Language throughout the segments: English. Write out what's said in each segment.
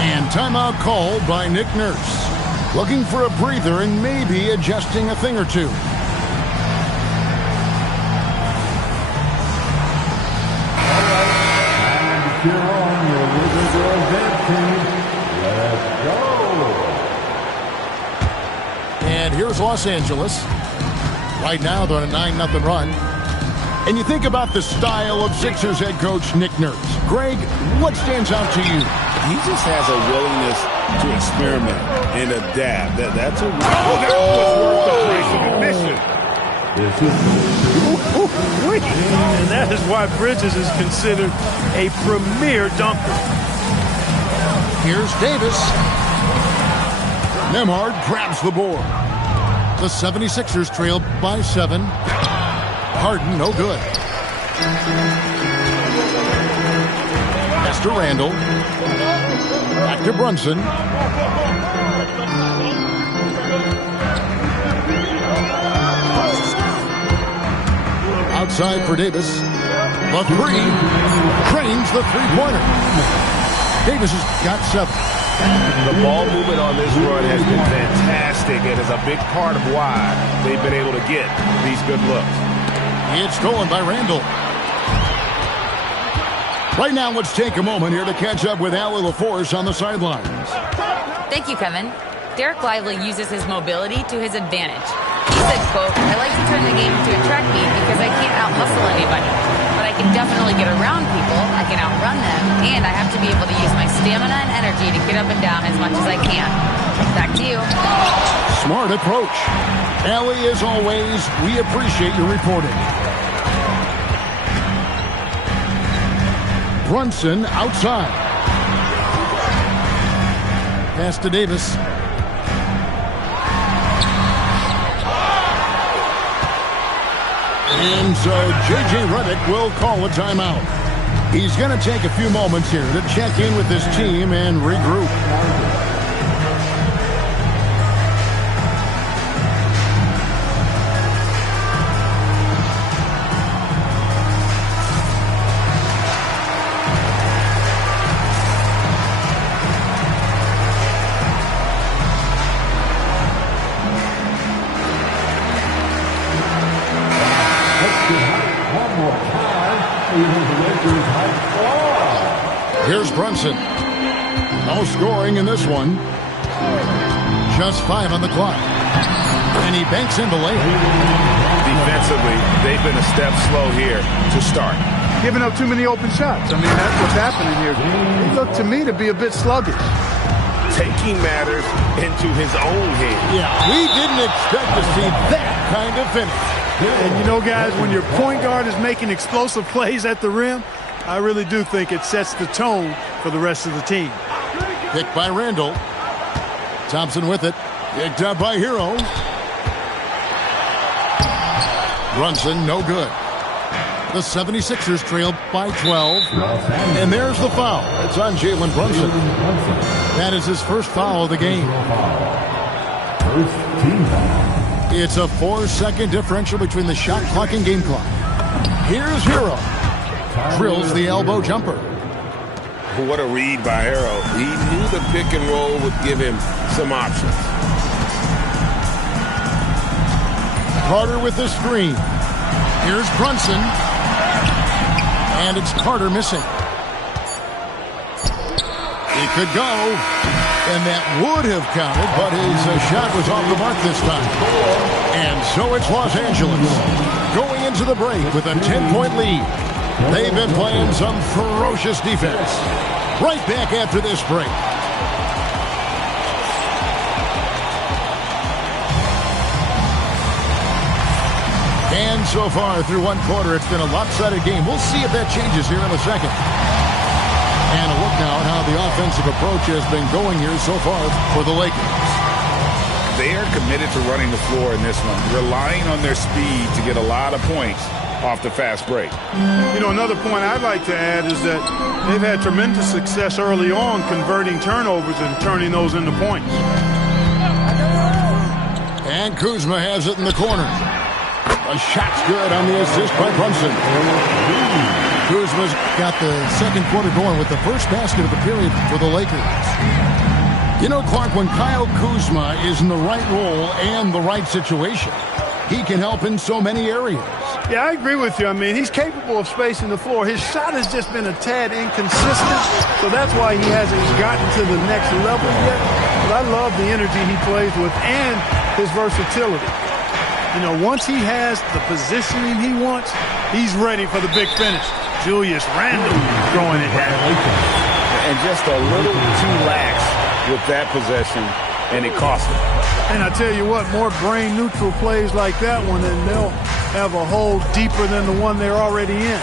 And timeout called by Nick Nurse. Looking for a breather and maybe adjusting a thing or two. And here's Los Angeles. Right now they're on a 9-0 run. And you think about the style of Sixers head coach Nick Nurse. Greg, what stands out to you? He just has a willingness to experiment and adapt. That's a that was worth the price of admission. And that is why Bridges is considered a premier dunker. Here's Davis. Nembhard grabs the board. The 76ers trail by 7. Harden, no good. Pass to Randall. Back to Brunson. Outside for Davis. The 3. Drains the three-pointer. Davis has got 7. The ball movement on this run has been fantastic and is a big part of why they've been able to get these good looks. It's stolen by Randall. Right now, let's take a moment here to catch up with Allie LaForce on the sidelines. Thank you, Kevin. Derek Lively uses his mobility to his advantage. He said, quote, "I like to turn the game into a track meet because I can't out-hustle anybody. But I can definitely get around people, I can outrun them, and I have to be able to use my stamina and energy to get up and down as much as I can." Back to you. Smart approach. Allie, as always, we appreciate your reporting. Brunson outside. Pass to Davis. And so J.J. Redick will call a timeout. He's going to take a few moments here to check in with his team and regroup. Here's Brunson. No scoring in this one. Just 5 on the clock. And he banks in the lane. Defensively, they've been a step slow here to start. Giving up too many open shots. I mean, that's what's happening here. They look to me to be a bit sluggish. Taking matters into his own hands. Yeah, we didn't expect to see that kind of finish. And you know, guys, when your point guard is making explosive plays at the rim, I really do think it sets the tone for the rest of the team. Picked by Randall. Thompson with it. Picked up by Hero. Brunson, no good. The 76ers trail by 12. And there's the foul. It's on Jalen Brunson. That is his first foul of the game. It's a 4-second differential between the shot clock and game clock. Here's Hero. Drills the elbow jumper. What a read by Hero. He knew the pick and roll would give him some options. Carter with the screen. Here's Brunson. And it's Carter missing. He could go. And that would have counted, but his shot was off the mark this time. And so it's Los Angeles going into the break with a 10-point lead. They've been playing some ferocious defense. Right back after this break. And so far through one quarter, it's been a lopsided game. We'll see if that changes here in a second. And a look now at how the offensive approach has been going here so far for the Lakers. They are committed to running the floor in this one, relying on their speed to get a lot of points off the fast break. You know, another point I'd like to add is that they've had tremendous success early on converting turnovers and turning those into points. And Kuzma has it in the corner. A shot's good on the assist by Brunson. Kuzma's got the second quarter going with the first basket of the period for the Lakers. You know, Clark, when Kyle Kuzma is in the right role and the right situation, he can help in so many areas. Yeah, I agree with you. I mean, he's capable of spacing the floor. His shot has just been a tad inconsistent, so that's why he hasn't gotten to the next level yet. But I love the energy he plays with and his versatility. You know, once he has the positioning he wants, he's ready for the big finish. Julius Randle throwing it down. And just a little too lax with that possession, and it cost him. And I tell you what, more brain-neutral plays like that one, and they'll have a hole deeper than the one they're already in.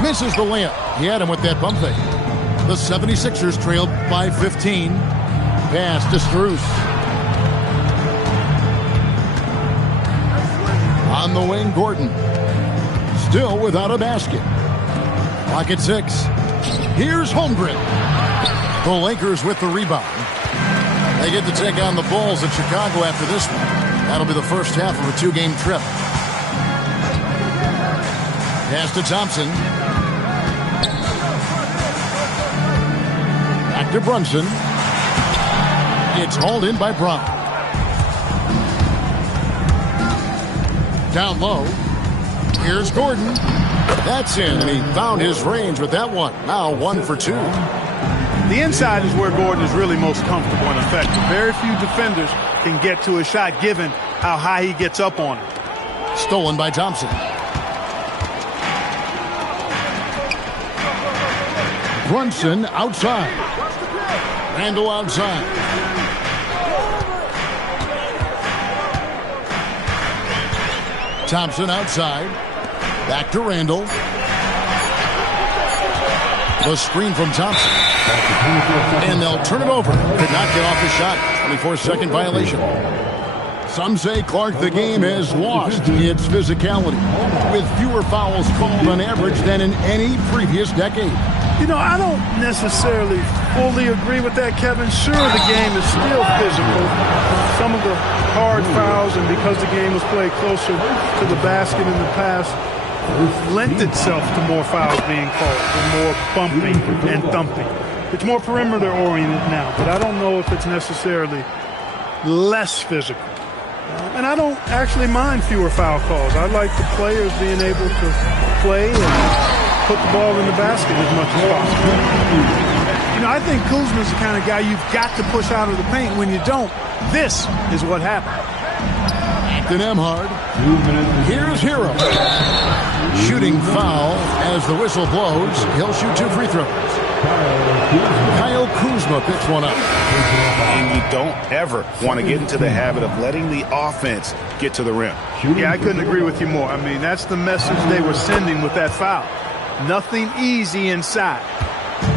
Misses the layup. He had him with that bump fake. The 76ers trailed by 15. Pass to Strus. On the wing, Gordon. Still without a basket. Clock at 6. Here's Holmgren. The Lakers with the rebound. They get to take on the Bulls at Chicago after this one. That'll be the first half of a 2-game trip. Pass to Thompson. Back to Brunson. It's hauled in by Brown. Down low. Here's Gordon. That's in, and he found his range with that one. Now 1 for 2. The inside is where Gordon is really most comfortable and effective. Very few defenders can get to a shot given how high he gets up on it. Stolen by Thompson. Brunson outside. Randle outside. Thompson outside. Back to Randle. The screen from Thompson. And they'll turn it over. Could not get off the shot. 24-second violation. Some say, Clark, the game has lost its physicality, with fewer fouls called on average than in any previous decade. You know, I don't necessarily fully agree with that, Kevin. Sure, the game is still physical. Some of the hard fouls, and because the game was played closer to the basket in the past, lent itself to more fouls being called and more bumping and thumping. It's more perimeter-oriented now, but I don't know if it's necessarily less physical. And I don't actually mind fewer foul calls. I like the players being able to play and put the ball in the basket as much as possible. You know, I think Kuzma's the kind of guy you've got to push out of the paint. When you don't, this is what happened. To Nembhard. Here's Hero. Shooting foul as the whistle blows. He'll shoot 2 free throws. Kyle Kuzma picks one up. And you don't ever want to get into the habit of letting the offense get to the rim. Yeah, I couldn't agree with you more. I mean, that's the message they were sending with that foul. Nothing easy inside.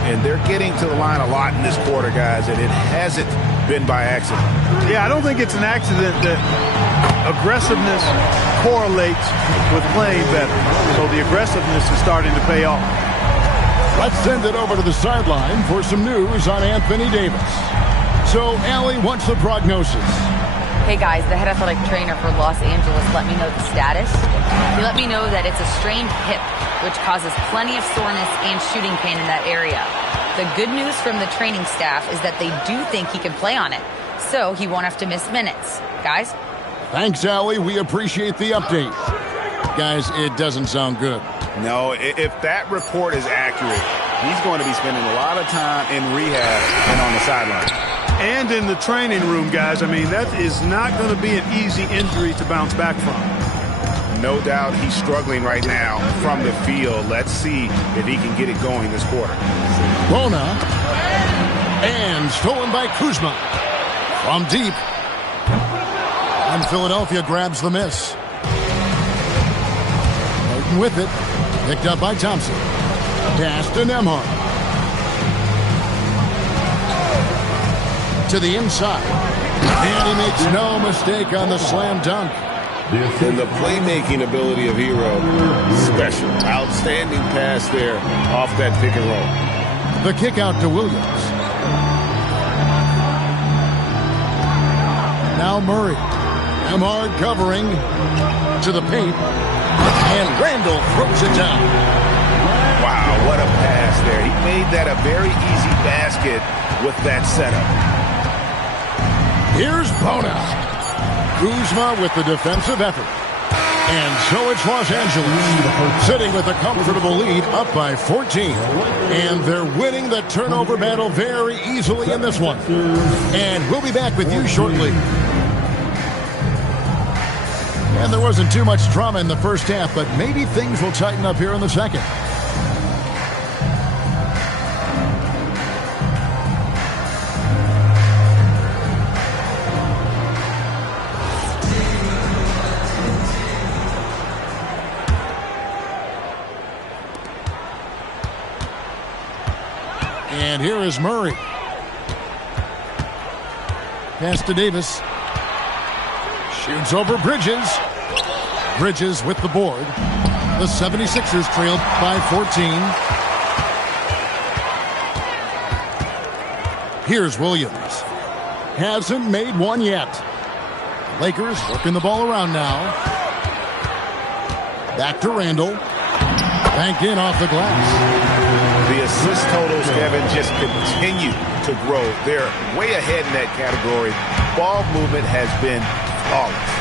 And they're getting to the line a lot in this quarter, guys, and it hasn't been by accident. Yeah, I don't think it's an accident that aggressiveness correlates with playing better. So the aggressiveness is starting to pay off. Let's send it over to the sideline for some news on Anthony Davis. So, Allie, what's the prognosis? Hey guys, the head athletic trainer for Los Angeles let me know the status. He let me know that it's a strained hip, which causes plenty of soreness and shooting pain in that area. The good news from the training staff is that they do think he can play on it, so he won't have to miss minutes. Guys? Thanks, Allie. We appreciate the update. Guys, it doesn't sound good. No, if that report is accurate, he's going to be spending a lot of time in rehab and on the sideline. And in the training room, guys. I mean, that is not going to be an easy injury to bounce back from. No doubt he's struggling right now from the field. Let's see if he can get it going this quarter. Bona. And stolen by Kuzma. From deep. And Philadelphia grabs the miss. Martin with it. Picked up by Thompson. Pass to Nembhard. To the inside. And he makes no mistake on the slam dunk. And the playmaking ability of Hero, special. Outstanding pass there off that pick and roll. The kick out to Williams. Now Murray. Hard covering to the paint. And Randall throws it down. Wow, what a pass there. He made that a very easy basket with that setup. Here's Bona. Kuzma with the defensive effort. And so it's Los Angeles sitting with a comfortable lead up by 14. And they're winning the turnover battle very easily in this one. And we'll be back with you shortly. And there wasn't too much drama in the first half, but maybe things will tighten up here in the second. And here is Murray. Pass to Davis. Shoots over Bridges. Bridges with the board. The 76ers trailed by 14. Here's Williams. Hasn't made one yet. Lakers working the ball around now. Back to Randall. Bank in off the glass. The assist totals, Kevin, just continue to grow. They're way ahead in that category. Ball movement has been flawless.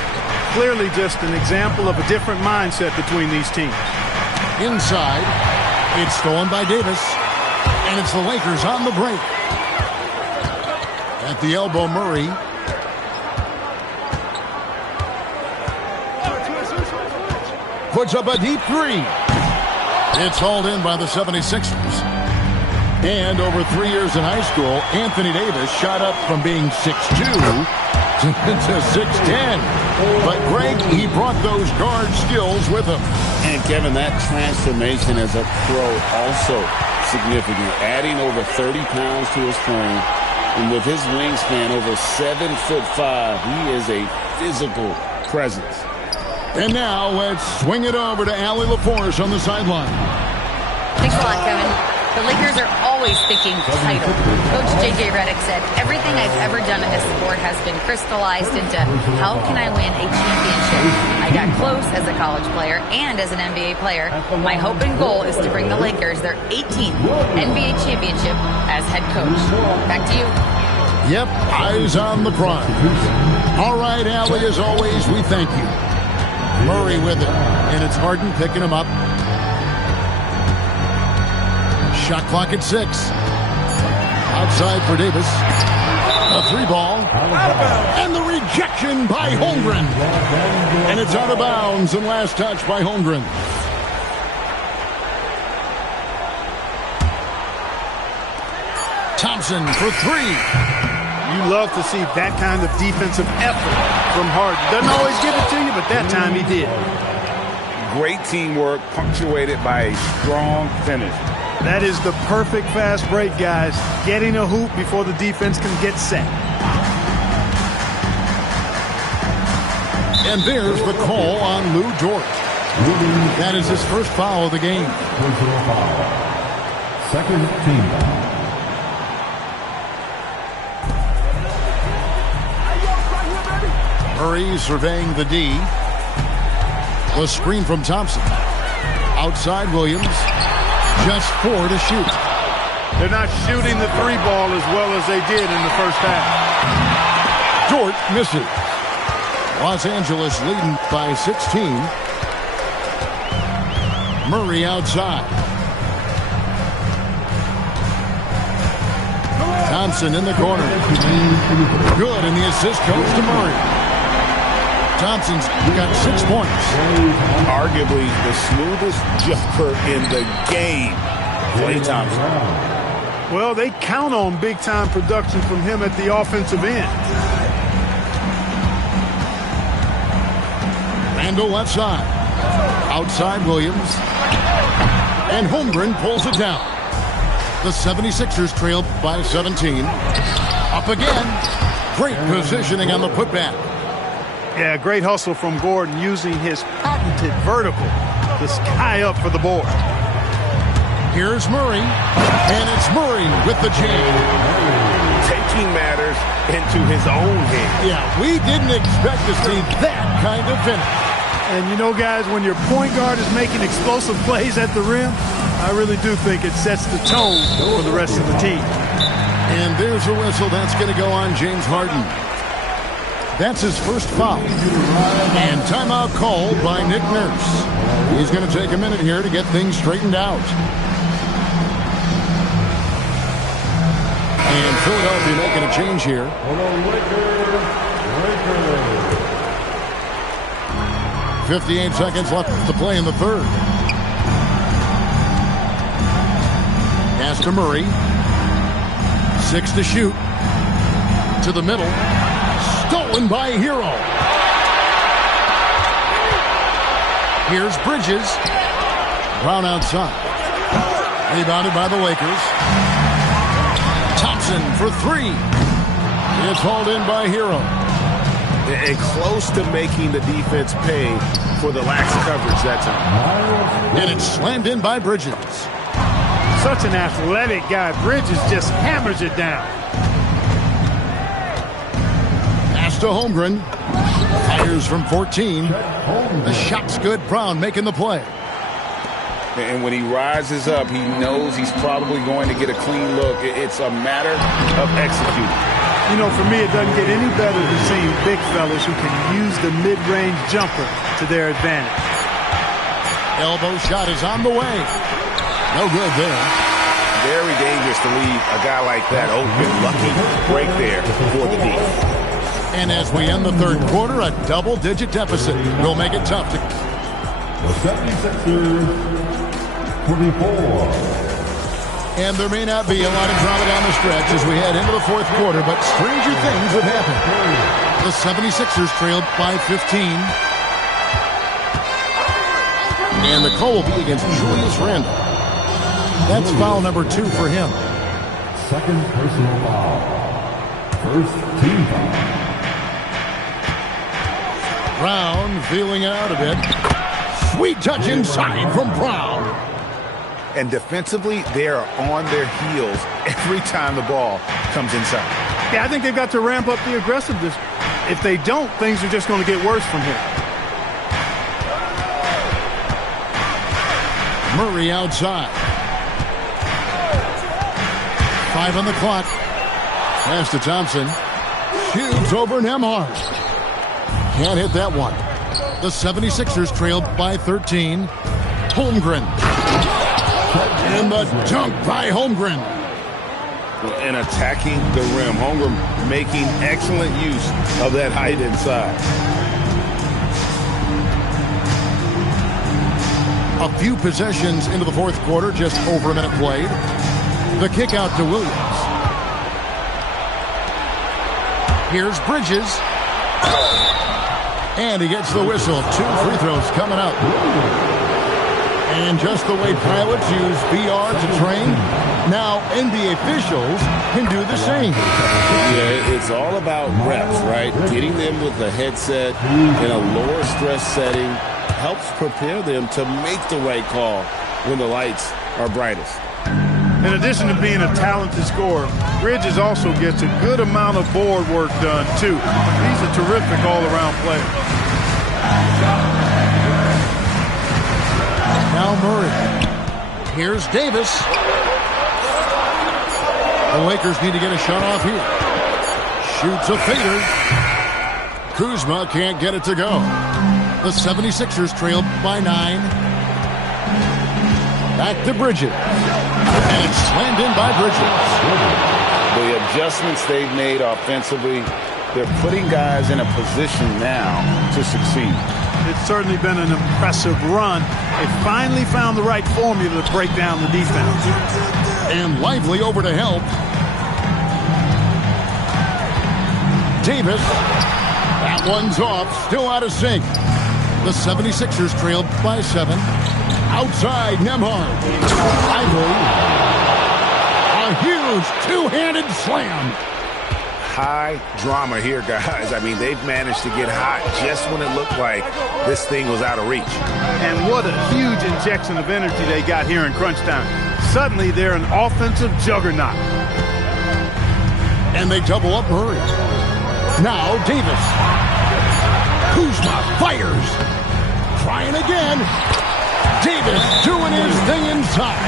Clearly just an example of a different mindset between these teams. Inside, it's stolen by Davis, and it's the Lakers on the break. At the elbow, Murray. Puts up a deep three. It's hauled in by the 76ers. And over 3 years in high school, Anthony Davis shot up from being 6'2" to 6'10". But Greg, he brought those guard skills with him. And Kevin, that transformation as a pro also significant. Adding over 30 pounds to his frame. And with his wingspan over 7'5", he is a physical presence. And now let's swing it over to Allie LaForce on the sideline. Thanks a lot, Kevin. The Lakers are always thinking title. Coach J.J. Redick said, everything I've ever done in this sport has been crystallized into how can I win a championship. I got close as a college player and as an NBA player. My hope and goal is to bring the Lakers their 18th NBA championship as head coach. Back to you. Yep, eyes on the prize. All right, Allie, as always, we thank you. Murray with it, and it's Harden picking him up. Shot clock at 6. Outside for Davis. A 3-ball. And the rejection by Holmgren. And it's out of bounds, and last touch by Holmgren. Thompson for 3. You love to see that kind of defensive effort from Harden. Doesn't always give it to you, but that time he did. Great teamwork punctuated by a strong finish. That is the perfect fast break, guys. Getting a hoop before the defense can get set. And there's the call on Lou Dort. That is his first foul of the game. Second team foul. Murray surveying the D. The screen from Thompson. Outside Williams. Just 4 to shoot. They're not shooting the 3-ball as well as they did in the first half. Dort misses. Los Angeles leading by 16. Murray outside. Thompson in the corner. Good, and the assist goes to Murray. Thompson's got 6 points. Arguably the smoothest jumper in the game. Klay Thompson. Well, they count on big-time production from him at the offensive end. Randall left side. Outside Williams. And Holmgren pulls it down. The 76ers trailed by 17. Up again. Great positioning on the putback. Yeah, great hustle from Gordon using his patented vertical to sky up for the board. Here's Murray, and it's Murray with the jam. Take taking matters into his own hands. Yeah, we didn't expect to see that kind of finish. And you know, guys, when your point guard is making explosive plays at the rim, I really do think it sets the tone for the rest of the team. And there's a whistle. That's going to go on James Harden. That's his first foul. And timeout called by Nick Nurse. He's going to take a minute here to get things straightened out. And Philadelphia making a change here. 58 seconds left to play in the third. Pass to Murray. 6 to shoot. To the middle. Stolen by Hero. Here's Bridges. Brown outside. Rebounded by the Lakers. Thompson for 3. It's hauled in by Hero. And close to making the defense pay for the lax coverage that time. And it's slammed in by Bridges. Such an athletic guy. Bridges just hammers it down. Pass to Holmgren. Fires from 14. The shot's good. Brown making the play. And when he rises up, he knows he's probably going to get a clean look. It's a matter of executing. You know, for me, it doesn't get any better than seeing big fellas who can use the mid-range jumper to their advantage. Elbow shot is on the way. No good there. Very dangerous to leave a guy like that open. Lucky break there for the D. And as we end the third quarter, a double-digit deficit will make it tough to... The 76ers, 24. And there may not be a lot of drama down the stretch as we head into the fourth quarter, but stranger things have happened. The 76ers trailed by 15. And the call will be against Julius Randle. That's foul number 2 for him. Second personal foul. First team foul. Brown feeling it out a bit. Sweet touch inside from Brown. And defensively, they are on their heels every time the ball comes inside. Yeah, I think they've got to ramp up the aggressiveness. If they don't, things are just going to get worse from here. Murray outside. 5 on the clock. Pass to Thompson. Shoots over Nembhard. Can't hit that one. The 76ers trailed by 13. Holmgren. And the dunk by Holmgren. And attacking the rim. Holmgren making excellent use of that height inside. A few possessions into the fourth quarter, just over a minute played. The kick out to Williams. Here's Bridges. And he gets the whistle. 2 free throws coming up. And just the way pilots use VR to train, now NBA officials can do the same. Yeah, it's all about reps, right? Getting them with a headset in a lower stress setting helps prepare them to make the right call when the lights are brightest. In addition to being a talented scorer, Bridges also gets a good amount of board work done, too. He's a terrific all-around player. Now Murray. Here's Davis. The Lakers need to get a shot off here. Shoots a fader. Kuzma can't get it to go. The 76ers trailed by 9. Back to Bridges. And it's slammed in by Bridges. The adjustments they've made offensively, they're putting guys in a position now to succeed. It's certainly been an impressive run. They finally found the right formula to break down the defense. And Lively over to help. Davis. That one's off. Still out of sync. The 76ers trailed by 7. Outside, Nembhard. Lively. A huge two-handed slam. High drama here, guys. I mean, they've managed to get hot just when it looked like this thing was out of reach. And what a huge injection of energy they got here in crunch time. Suddenly, they're an offensive juggernaut. And they double up Murray. Now Davis. Kuzma fires. Trying again. Davis doing his thing inside.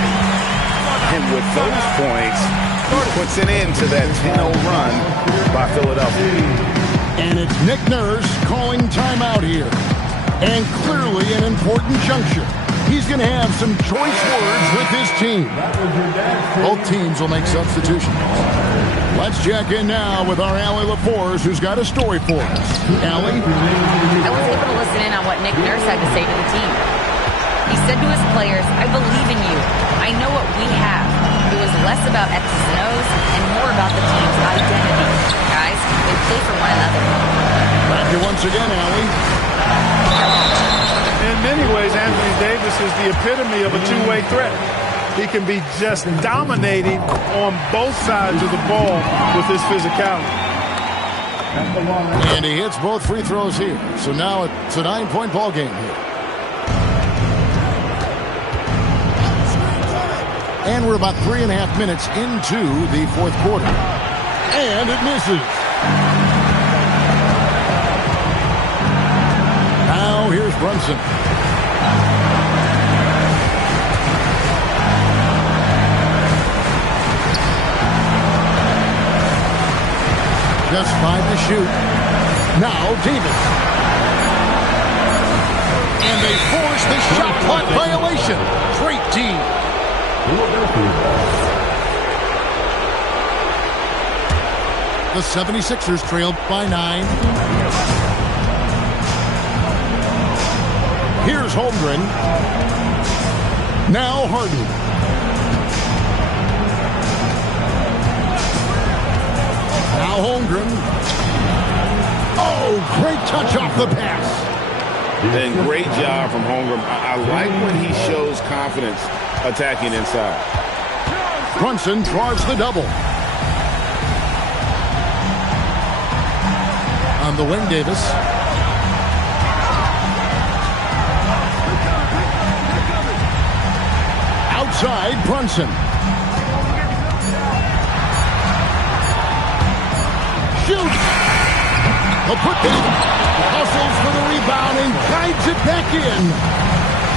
And with those points, he puts an end to that 10-0 run by Philadelphia. And it's Nick Nurse calling timeout here. And clearly an important juncture. He's going to have some choice words with his team. Both teams will make substitutions. Let's check in now with our Allie LaForce, who's got a story for us. Allie? I was able to listen in on what Nick Nurse had to say to the team. He said to his players, "I believe in you. I know what we have." It was less about X's and O's and more about the team's identity. Guys, they play for one another. Thank you once again, Allie. In many ways, Anthony Davis is the epitome of a two-way threat. He can be just dominating on both sides of the ball with his physicality. And he hits both free throws here. So now it's a 9-point ball game here. And we're about 3.5 minutes into the fourth quarter. And it misses. Now here's Brunson. Just 5 to shoot. Now Davis. And they force the shot clock violation. Great team. The 76ers trailed by 9. Here's Holmgren. Now Harden. Now Holmgren. Oh, great touch off the pass. And great job from Holmgren. I like when he shows confidence attacking inside. Brunson draws the double. On the wing, Davis. Outside, Brunson. Shoots. A putback. Hustles for the rebound and guides it back in.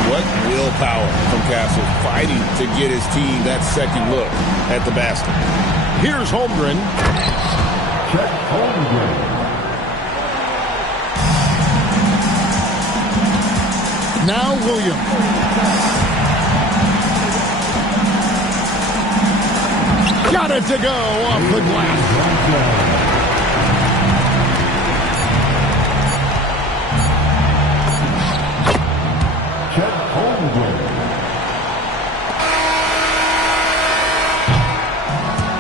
What willpower from Castle, fighting to get his team that second look at the basket. Here's Holmgren. Chet Holmgren. Now Williams. Got it to go off the glass. Chet Holmgren.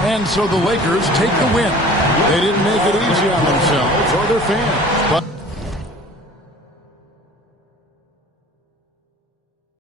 And so the Lakers take the win. They didn't make it easy on themselves or their fans, but